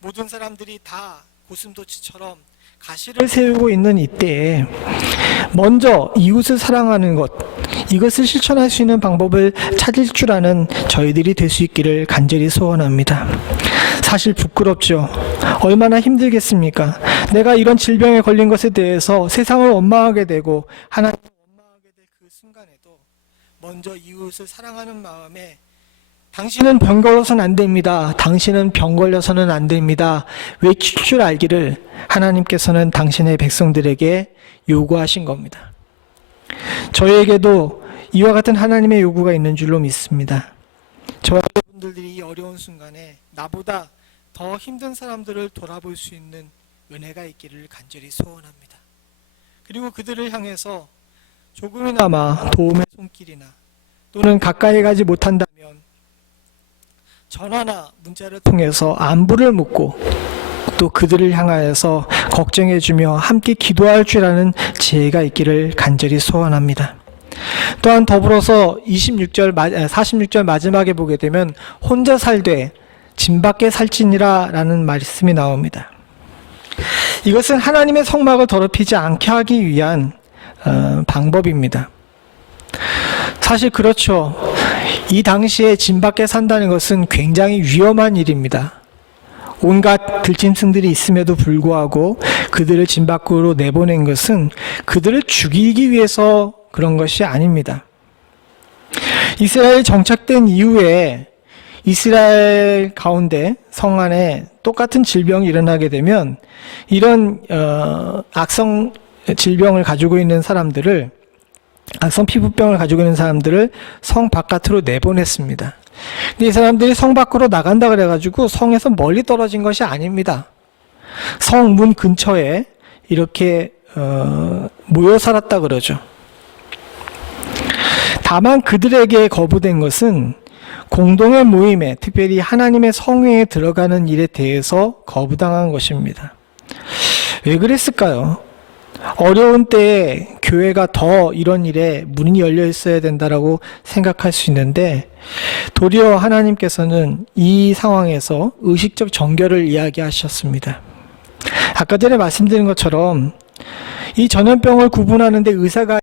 모든 사람들이 다 고슴도치처럼 가시를 세우고 있는 이때에 먼저 이웃을 사랑하는 것, 이것을 실천할 수 있는 방법을 찾을 줄 아는 저희들이 될 수 있기를 간절히 소원합니다. 사실 부끄럽죠. 얼마나 힘들겠습니까? 내가 이런 질병에 걸린 것에 대해서 세상을 원망하게 되고 하나님을 원망하게 될 그 순간에도 먼저 이웃을 사랑하는 마음에 당신은 병 걸려서는 안 됩니다. 당신은 병 걸려서는 안 됩니다. 외칠 줄 알기를 하나님께서는 당신의 백성들에게 요구하신 겁니다. 저에게도 이와 같은 하나님의 요구가 있는 줄로 믿습니다. 저와 여러분들이 이 어려운 순간에 나보다 더 힘든 사람들을 돌아볼 수 있는 은혜가 있기를 간절히 소원합니다. 그리고 그들을 향해서 조금이나마 도움의 손길이나 또는 가까이 가지 못한다면 전화나 문자를 통해서 안부를 묻고 또 그들을 향하여서 걱정해주며 함께 기도할 줄 아는 지혜가 있기를 간절히 소원합니다. 또한 더불어서 46절 마지막에 보게 되면 혼자 살되 짐 밖에 살지니라 라는 말씀이 나옵니다. 이것은 하나님의 성막을 더럽히지 않게 하기 위한 방법입니다. 사실 그렇죠. 이 당시에 짐 밖에 산다는 것은 굉장히 위험한 일입니다. 온갖 들짐승들이 있음에도 불구하고 그들을 짐 밖으로 내보낸 것은 그들을 죽이기 위해서 그런 것이 아닙니다. 이스라엘 정착된 이후에 이스라엘 가운데 성 안에 똑같은 질병이 일어나게 되면 이런 악성 질병을 가지고 있는 사람들을 악성 피부병을 가지고 있는 사람들을 성 바깥으로 내보냈습니다. 근데 이 사람들이 성 밖으로 나간다 그래가지고 성에서 멀리 떨어진 것이 아닙니다. 성문 근처에 이렇게 모여 살았다 그러죠. 다만 그들에게 거부된 것은 공동의 모임에, 특별히 하나님의 성회에 들어가는 일에 대해서 거부당한 것입니다. 왜 그랬을까요? 어려운 때에 교회가 더 이런 일에 문이 열려 있어야 된다라고 생각할 수 있는데 도리어 하나님께서는 이 상황에서 의식적 정결을 이야기하셨습니다. 아까 전에 말씀드린 것처럼 이 전염병을 구분하는데 의사가 나선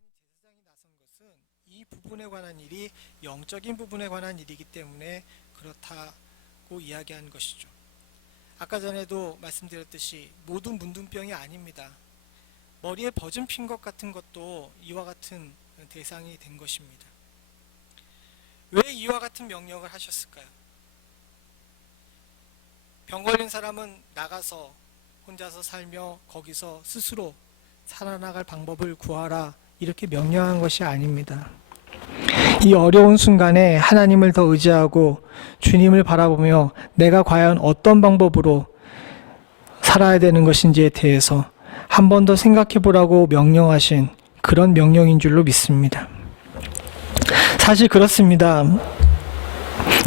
것은 이 부분에 관한 일이 영적인 부분에 관한 일이기 때문에 그렇다고 이야기한 것이죠. 아까 전에도 말씀드렸듯이 모든 문둥병이 아닙니다. 머리에 버즘 핀 것 같은 것도 이와 같은 대상이 된 것입니다. 왜 이와 같은 명령을 하셨을까요? 병 걸린 사람은 나가서 혼자서 살며 거기서 스스로 살아나갈 방법을 구하라 이렇게 명령한 것이 아닙니다. 이 어려운 순간에 하나님을 더 의지하고 주님을 바라보며 내가 과연 어떤 방법으로 살아야 되는 것인지에 대해서 한 번 더 생각해 보라고 명령하신 그런 명령인 줄로 믿습니다. 사실 그렇습니다.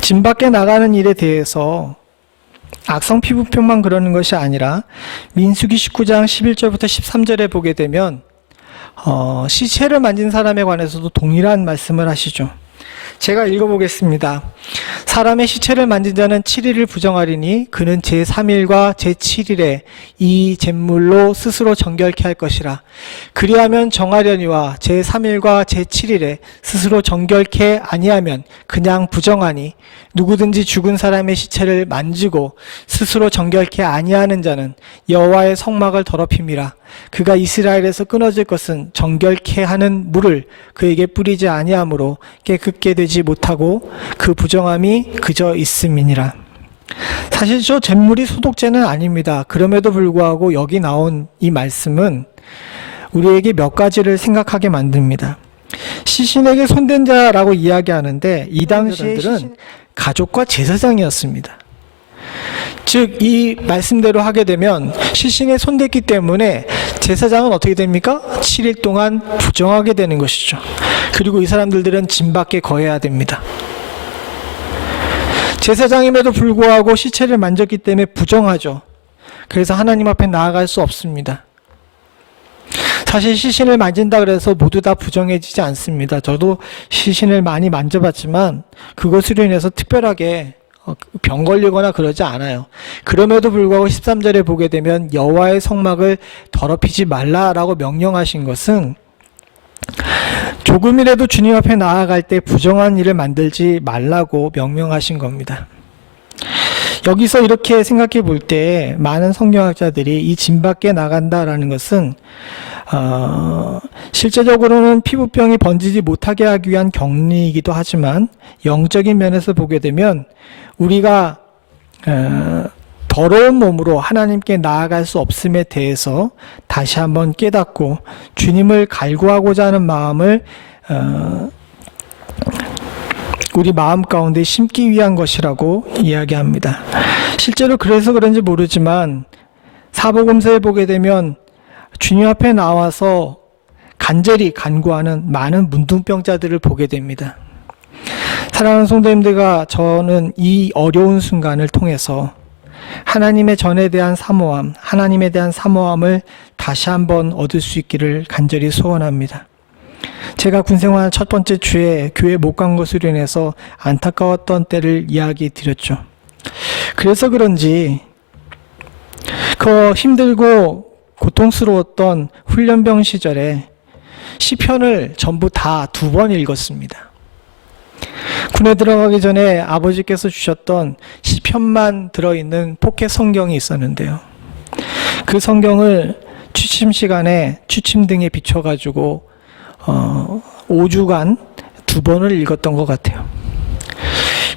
짐 밖에 나가는 일에 대해서 악성 피부병만 그러는 것이 아니라 민수기 19장 11절부터 13절에 보게 되면 시체를 만진 사람에 관해서도 동일한 말씀을 하시죠. 제가 읽어보겠습니다. 사람의 시체를 만진 자는 7일을 부정하리니 그는 제3일과 제7일에 이 잿물로 스스로 정결케 할 것이라. 그리하면 정하려니와 제3일과 제7일에 스스로 정결케 아니하면 그냥 부정하니 누구든지 죽은 사람의 시체를 만지고 스스로 정결케 아니하는 자는 여호와의 성막을 더럽힘이라. 그가 이스라엘에서 끊어질 것은 정결케 하는 물을 그에게 뿌리지 아니하므로 깨끗게 되지 못하고 그 부정함이 그저 있음이니라. 사실 저 잿물이 소독제는 아닙니다. 그럼에도 불구하고 여기 나온 이 말씀은 우리에게 몇 가지를 생각하게 만듭니다. 시신에게 손댄 자라고 이야기하는데 이 당시의 시신들은 가족과 제사장이었습니다. 즉 이 말씀대로 하게 되면 시신에 손댔기 때문에 제사장은 어떻게 됩니까? 7일 동안 부정하게 되는 것이죠. 그리고 이 사람들은 짐 밖에 거해야 됩니다. 제사장임에도 불구하고 시체를 만졌기 때문에 부정하죠. 그래서 하나님 앞에 나아갈 수 없습니다. 사실 시신을 만진다 그래서 모두 다 부정해지지 않습니다. 저도 시신을 많이 만져봤지만 그것으로 인해서 특별하게 병 걸리거나 그러지 않아요. 그럼에도 불구하고 13절에 보게 되면 여호와의 성막을 더럽히지 말라라고 명령하신 것은 조금이라도 주님 앞에 나아갈 때 부정한 일을 만들지 말라고 명령하신 겁니다. 여기서 이렇게 생각해 볼 때 많은 성경학자들이 이 진 밖에 나간다라는 것은 실제적으로는 피부병이 번지지 못하게 하기 위한 격리이기도 하지만 영적인 면에서 보게 되면 우리가 더러운 몸으로 하나님께 나아갈 수 없음에 대해서 다시 한번 깨닫고 주님을 갈구하고자 하는 마음을 우리 마음 가운데 심기 위한 것이라고 이야기합니다. 실제로 그래서 그런지 모르지만 사복음서에 보게 되면 주님 앞에 나와서 간절히 간구하는 많은 문둥병자들을 보게 됩니다. 사랑하는 성도님들과 저는 이 어려운 순간을 통해서 하나님의 전에 대한 사모함, 하나님에 대한 사모함을 다시 한번 얻을 수 있기를 간절히 소원합니다. 제가 군생활 첫 번째 주에 교회 못 간 것으로 인해서 안타까웠던 때를 이야기 드렸죠. 그래서 그런지 그 힘들고 고통스러웠던 훈련병 시절에 시편을 전부 다 2번 읽었습니다. 군에 들어가기 전에 아버지께서 주셨던 시편만 들어있는 포켓 성경이 있었는데요. 그 성경을 취침 시간에 취침등에 비춰가지고 5주간 2번을 읽었던 것 같아요.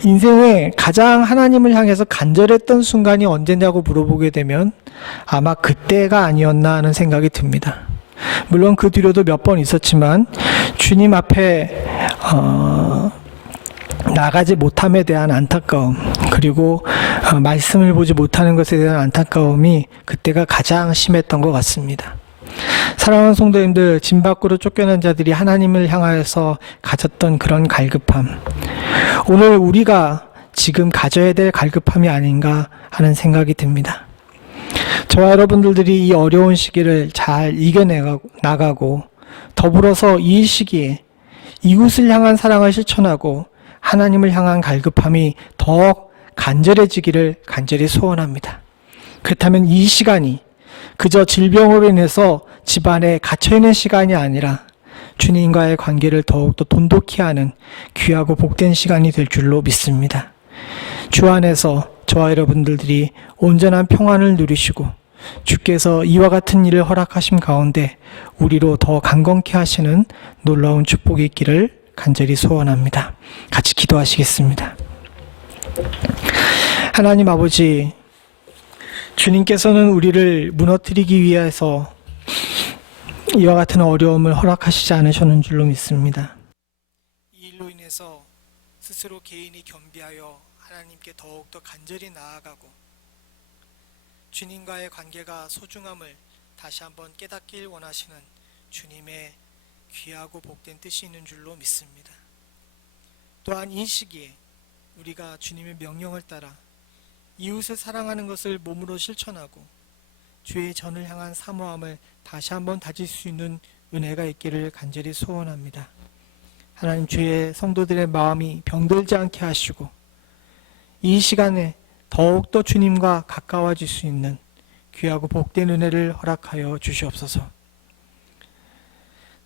인생에 가장 하나님을 향해서 간절했던 순간이 언제냐고 물어보게 되면 아마 그때가 아니었나 하는 생각이 듭니다. 물론 그 뒤로도 몇 번 있었지만 주님 앞에 나가지 못함에 대한 안타까움, 그리고 말씀을 보지 못하는 것에 대한 안타까움이 그때가 가장 심했던 것 같습니다. 사랑하는 성도님들, 진 밖으로 쫓겨난 자들이 하나님을 향하여서 가졌던 그런 갈급함, 오늘 우리가 지금 가져야 될 갈급함이 아닌가 하는 생각이 듭니다. 저와 여러분들이 이 어려운 시기를 잘 이겨나가고 더불어서 이 시기에 이웃을 향한 사랑을 실천하고 하나님을 향한 갈급함이 더욱 간절해지기를 간절히 소원합니다. 그렇다면 이 시간이 그저 질병으로 인해서 집안에 갇혀있는 시간이 아니라 주님과의 관계를 더욱더 돈독히 하는 귀하고 복된 시간이 될 줄로 믿습니다. 주 안에서 저와 여러분들이 온전한 평안을 누리시고 주께서 이와 같은 일을 허락하심 가운데 우리로 더 강건케 하시는 놀라운 축복이 있기를 간절히 소원합니다. 같이 기도하시겠습니다. 하나님 아버지, 주님께서는 우리를 무너뜨리기 위해서 이와 같은 어려움을 허락하시지 않으셨는 줄로 믿습니다. 이 일로 인해서 스스로 개인이 겸비하여 하나님께 더욱더 간절히 나아가고 주님과의 관계가 소중함을 다시 한번 깨닫길 원하시는 주님의 귀하고 복된 뜻이 있는 줄로 믿습니다. 또한 이 시기에 우리가 주님의 명령을 따라 이웃을 사랑하는 것을 몸으로 실천하고 주의 전을 향한 사모함을 다시 한번 다질 수 있는 은혜가 있기를 간절히 소원합니다. 하나님, 주의 성도들의 마음이 병들지 않게 하시고 이 시간에 더욱더 주님과 가까워질 수 있는 귀하고 복된 은혜를 허락하여 주시옵소서.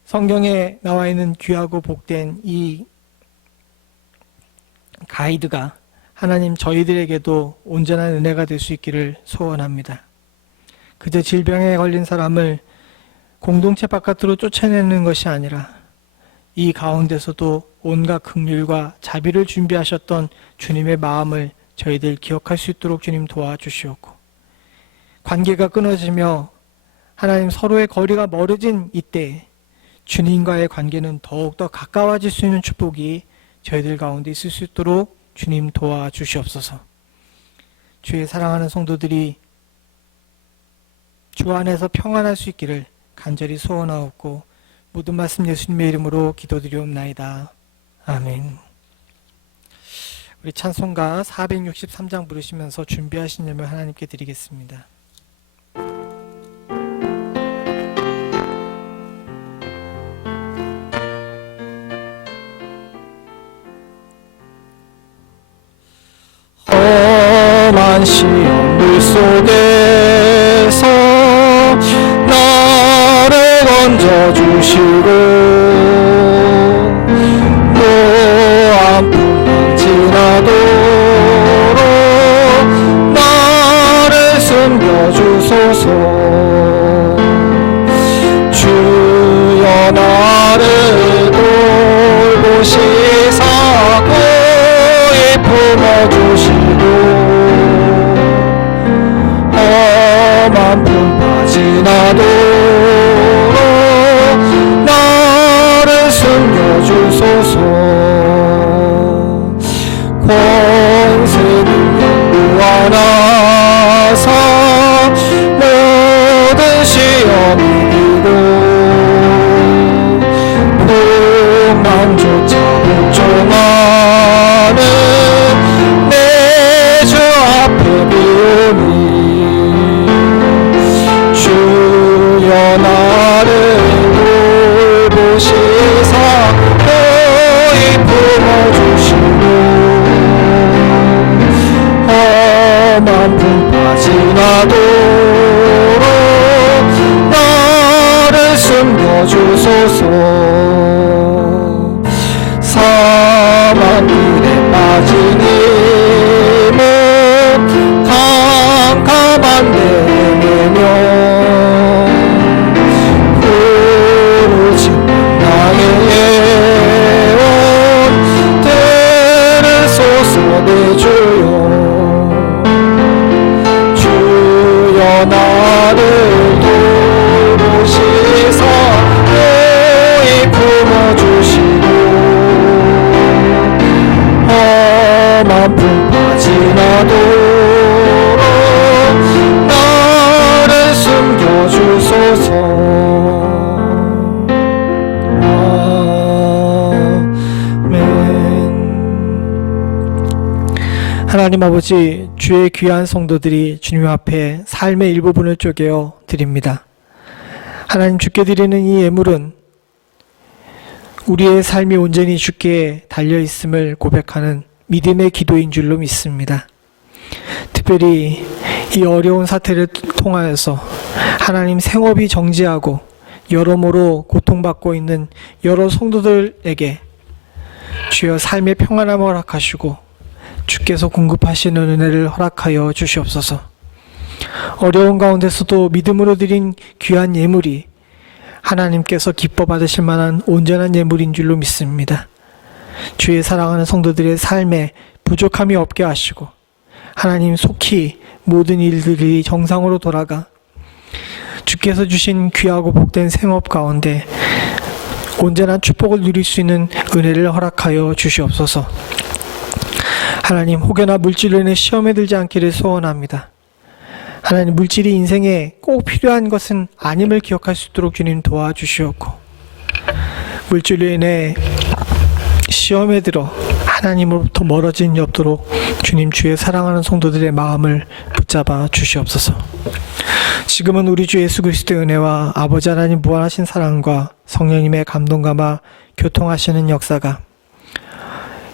성경에 나와 있는 귀하고 복된 이 가이드가 하나님 저희들에게도 온전한 은혜가 될 수 있기를 소원합니다. 그저 질병에 걸린 사람을 공동체 바깥으로 쫓아내는 것이 아니라 이 가운데서도 온갖 긍휼과 자비를 준비하셨던 주님의 마음을 저희들 기억할 수 있도록 주님 도와주시옵고, 관계가 끊어지며 하나님 서로의 거리가 멀어진 이때 주님과의 관계는 더욱더 가까워질 수 있는 축복이 저희들 가운데 있을 수 있도록 주님 도와주시옵소서. 주의 사랑하는 성도들이 주 안에서 평안할 수 있기를 간절히 소원하옵고 모든 말씀 예수님의 이름으로 기도드리옵나이다. 아멘. 우리 찬송가 463장 부르시면서 준비하신 예물 하나님께 드리겠습니다. 험한 시험 물속에서 나를 건져주시고 무한풍랑 지나도록 나를 숨겨주소서. 주여 나를 돌보시사 고이 품어주시고 험한 풍파 지나도록 나를 숨겨주소서. 권세 능력 무한하사 모든 시험 이기고 풍랑조차 복종하는 내 주 앞에 비우니 주여 나를 돌보시사 고이 품어주시고 험한 풍파 지나도록 나를 숨겨주소서. 사망길에 빠진 이몸 캄캄한 데 헤매며 부르짖는 나의 예언 들으소서 내 주여. 주여 나를 돌보시사 고이 품어주시고 험한 풍파 지나도록 나를 숨겨주소서. 아멘. 하나님 아버지, 주의 귀한 성도들이 주님 앞에 삶의 일부분을 쪼개어 드립니다. 하나님, 주께 드리는 이 예물은 우리의 삶이 온전히 주께 달려있음을 고백하는 믿음의 기도인 줄로 믿습니다. 특별히 이 어려운 사태를 통하여서 하나님 생업이 정지하고 여러모로 고통받고 있는 여러 성도들에게 주여 삶의 평안함을 허락하시고 주께서 공급하시는 은혜를 허락하여 주시옵소서. 어려운 가운데서도 믿음으로 드린 귀한 예물이 하나님께서 기뻐 받으실 만한 온전한 예물인 줄로 믿습니다. 주의 사랑하는 성도들의 삶에 부족함이 없게 하시고 하나님 속히 모든 일들이 정상으로 돌아가 주께서 주신 귀하고 복된 생업 가운데 온전한 축복을 누릴 수 있는 은혜를 허락하여 주시옵소서. 하나님, 혹여나 물질로 인해 시험에 들지 않기를 소원합니다. 하나님, 물질이 인생에 꼭 필요한 것은 아님을 기억할 수 있도록 주님 도와주시옵고 물질로 인해 시험에 들어 하나님으로부터 멀어진 없도록 주님 주의 사랑하는 성도들의 마음을 붙잡아 주시옵소서. 지금은 우리 주 예수 그리스도의 은혜와 아버지 하나님 무한하신 사랑과 성령님의 감동감화 교통하시는 역사가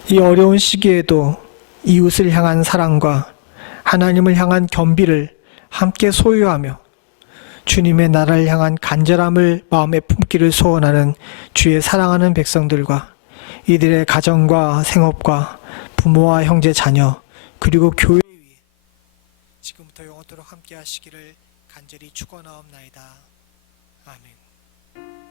이 어려운 시기에도 이웃을 향한 사랑과 하나님을 향한 겸비를 함께 소유하며 주님의 나라를 향한 간절함을 마음에 품기를 소원하는 주의 사랑하는 백성들과 이들의 가정과 생업과 부모와 형제 자녀 그리고 교회 위에 지금부터 영원토록 함께 하시기를 간절히 축원하옵나이다. 아멘.